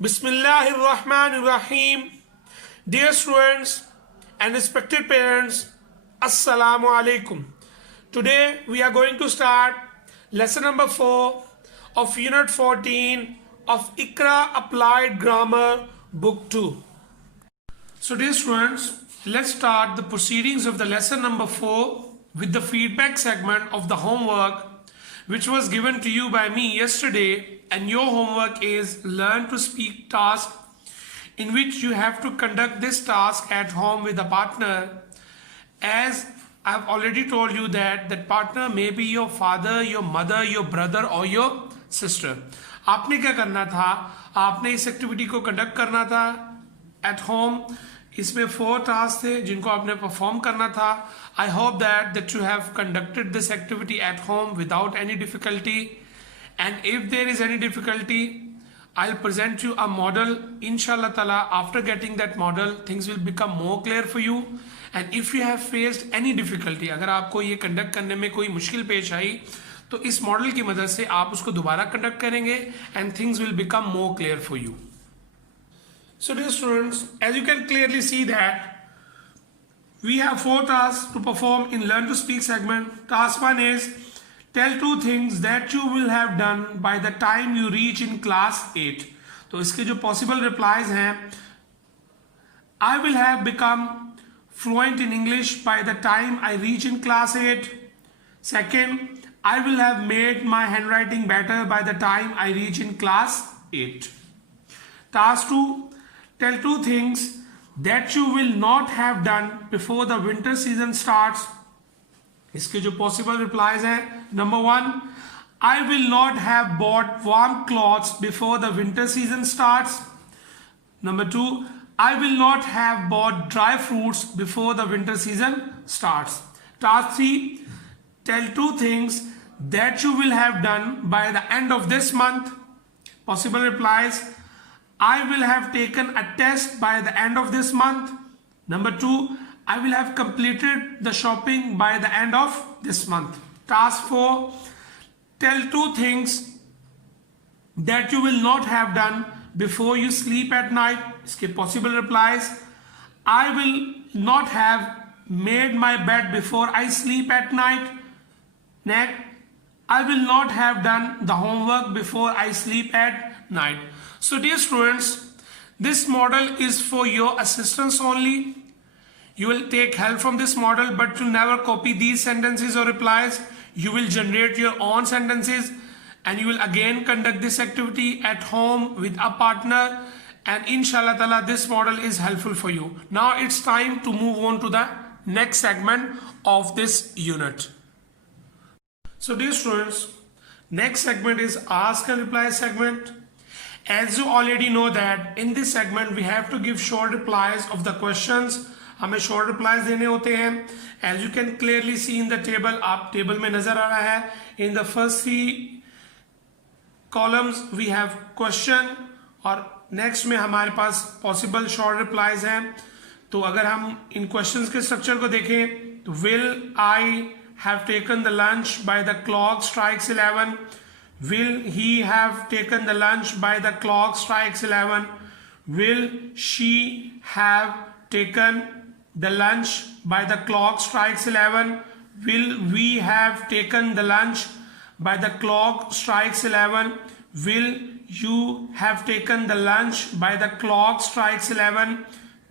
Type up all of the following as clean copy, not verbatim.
Bismillahirrahmanirrahim. Dear students and respected parents, Assalamu alaikum. Today we are going to start lesson number 4 of Unit 14 of Iqra Applied Grammar Book 2. So dear students, let's start the proceedings of the lesson number 4 with the feedback segment of the homework which was given to you by me yesterday, and your homework is learn to speak task, in which you have to conduct this task at home with a partner. As I've already told you that partner may be your father, your mother, your brother or your sister. आपने क्या करना था, आपने इस activity को conduct करना था at home. इसमें 4 टास्क थे जिनको आपने परफॉर्म करना था. I hope that you have conducted this activity at home without any difficulty, and if there is any difficulty I'll present you a model. Inshallah Ta'ala, after getting that model, things will become more clear for you. And if you have faced any difficulty, अगर आपको ये conduct करने में कोई मुश्किल पेश आई तो इस मॉडल की मदद से आप उसको दोबारा कंडक्ट करेंगे and things will become more clear for you. So dear students, as you can clearly see that we have 4 tasks to perform in Learn to Speak segment. Task 1 is tell 2 things that you will have done by the time you reach in class 8. तो इसके जो possible replies हैं, I will have become fluent in English by the time I reach in class 8. Second, I will have made my handwriting better by the time I reach in class 8. Task 2, tell 2 things that you will not have done before the winter season starts. इसके जो possible replies हैं, number 1, I will not have bought warm clothes before the winter season starts. Number 2, I will not have bought dry fruits before the winter season starts. Task 3, tell 2 things that you will have done by the end of this month. Possible replies, I will have taken a test by the end of this month. Number 2, I will have completed the shopping by the end of this month. Task 4, tell 2 things that you will not have done before you sleep at night. इसके possible replies, I will not have made my bed before I sleep at night. Next, I will not have done the homework before I sleep at night. So dear students, this model is for your assistance only. You will take help from this model, but to never copy these sentences or replies. You will generate your own sentences and you will again conduct this activity at home with a partner, and inshallah ta'ala this model is helpful for you. Now it's time to move on to the next segment of this unit. So dear students, next segment is ask and reply segment. As you already know that in this segment we have to give short replies of the questions. हमें short replies देने होते हैं. As you can clearly see in the table, आप table में नजर आ रहा है, in the first 3 columns we have question और नेक्स्ट में हमारे पास पॉसिबल शॉर्ट रिप्लाईज हैं. तो अगर हम इन क्वेश्चंस के स्ट्रक्चर को देखें तो will I have taken the lunch by the clock strikes 11, will he have taken the lunch by the clock strikes 11, will she have taken the lunch by the clock strikes 11, will we have taken the lunch by the clock strikes 11, will you have taken the lunch by the clock strikes 11,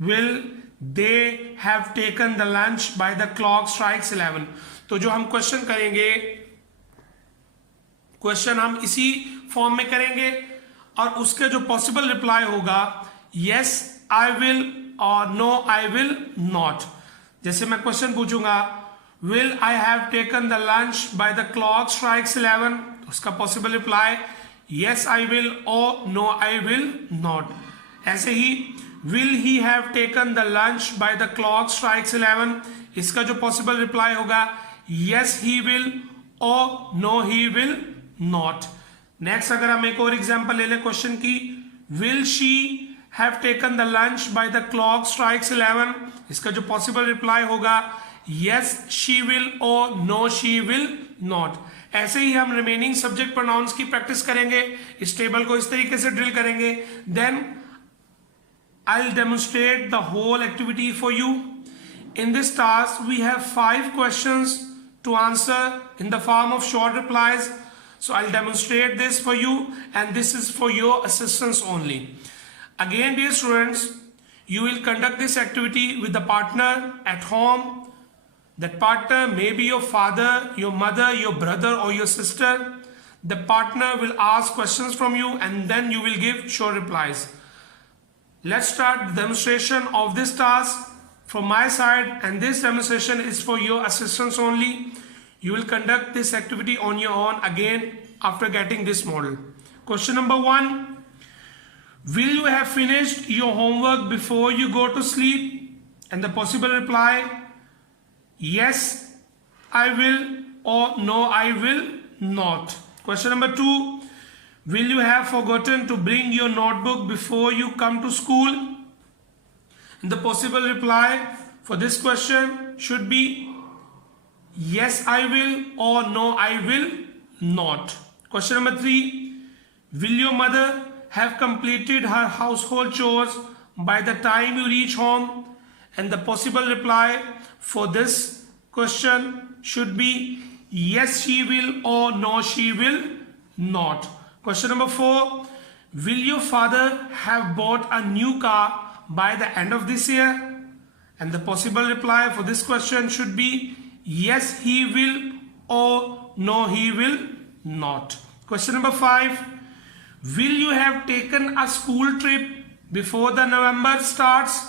will they have taken the lunch by the clock strikes 11. तो जो हम question करेंगे, question हम इसी form में करेंगे और उसके जो पॉसिबल रिप्लाई होगा yes I will और no I will not. जैसे मैं क्वेश्चन पूछूंगा will I have taken the lunch by the clock strikes 11, उसका possible reply yes I will or no I will not. ऐसे ही will he have taken the lunch by the clock strikes 11, इसका जो possible reply होगा yes he will or no he will not. Next अगर हम एक और example ले लें क्वेश्चन की, will she have taken the lunch by the clock strikes 11, इसका जो पॉसिबल रिप्लाई होगा yes she will or no she will not. ऐसे ही हम रिमेनिंग सब्जेक्ट प्रोनाउंस की प्रैक्टिस करेंगे, इस टेबल को इस तरीके से ड्रिल करेंगे. Then I'll demonstrate the whole activity for you. In this task we have 5 questions to answer in the form of short replies. So I'll demonstrate this for you, and this is for your assistance only. Again, dear students, you will conduct this activity with the partner at home. That partner may be your father, your mother, your brother or your sister. The partner will ask questions from you and then you will give short replies. Let's start the demonstration of this task from my side, and this demonstration is for your assistance only. You will conduct this activity on your own again after getting this model. Question number 1. Will you have finished your homework before you go to sleep? And the possible reply: yes, I will, or no, I will not. Question number 2. Will you have forgotten to bring your notebook before you come to school? And the possible reply for this question should be yes, I will, or no, I will not. Question number 3. Will your mother have completed her household chores by the time you reach home? And the possible reply for this question should be yes, she will, or no, she will not. Question number 4. Will your father have bought a new car by the end of this year? And the possible reply for this question should be yes, he will, or no, he will not. Question number 5. Will you have taken a school trip before the November starts?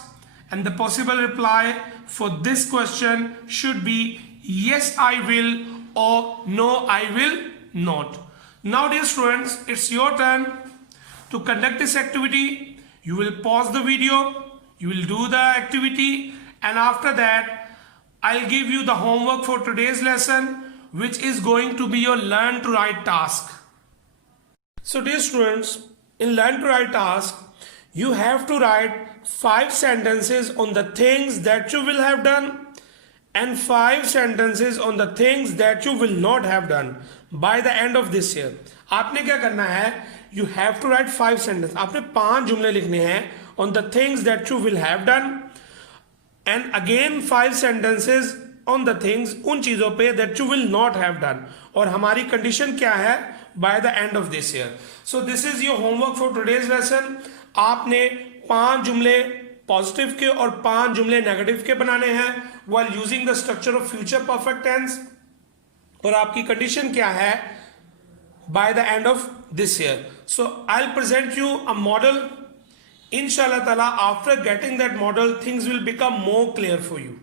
And the possible reply for this question should be yes, I will, or no, I will not. Now, dear students, it's your turn to conduct this activity. You will pause the video, you will do the activity, and after that I'll give you the homework for today's lesson, which is going to be your learn to write task. So dear students, in learn to write task, you have to write 5 sentences on the things that you will have done and 5 sentences on the things that you will not have done by the end of this year. आपने क्या करना है? You have to write 5 sentences. आपने 5 जुमले लिखने हैं on the things that you will have done, and again 5 sentences on the things, उन चीज़ों पे that you will not have done. और हमारी कंडीशन क्या है? By the end of this year. So this is your homework for today's lesson. आपने 5 जुमले positive के और 5 जुमले नेगेटिव के बनाने हैं while using the structure of future perfect tense. और आपकी कंडीशन क्या है? By the end of this year. So I'll present you a model. Inshallah ta'ala, after getting that model, things will become more clear for you.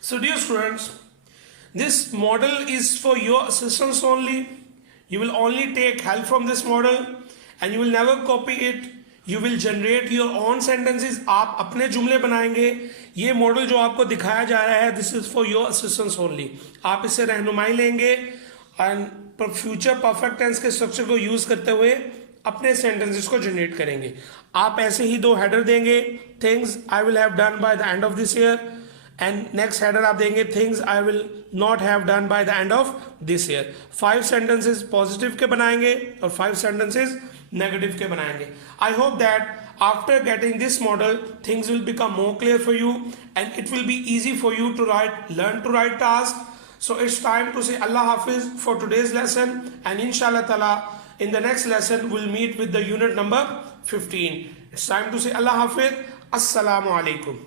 So dear students, this model is for your assistance only. You will only take help from this model and you will never copy it. You will generate your own sentences. आप अपने जुमले बनाएंगे. ये model जो आपको दिखाया जा रहा है, this is for your assistance only. आप इससे रहनुमाई लेंगे and फ्यूचर परफेक्ट टेंस के स्ट्रक्चर को यूज करते हुए अपने सेंटेंसेस को जनरेट करेंगे. आप ऐसे ही 2 हेडर देंगे, things I will have done by the end of this year, and next header आप देंगे things I will not have done by the end of this year. 5 sentences positive के बनाएंगे और 5 सेंटेंसेस नेगेटिव के बनाएंगे. आई hope that after getting this model, things will become more clear for you and it will be easy for you to learn to write tasks. So it's time to say Allah Hafiz for today's lesson, and inshallah ta'ala in the next lesson we'll meet with the unit number 15. It's time to say Allah Hafiz. Assalamu alaikum.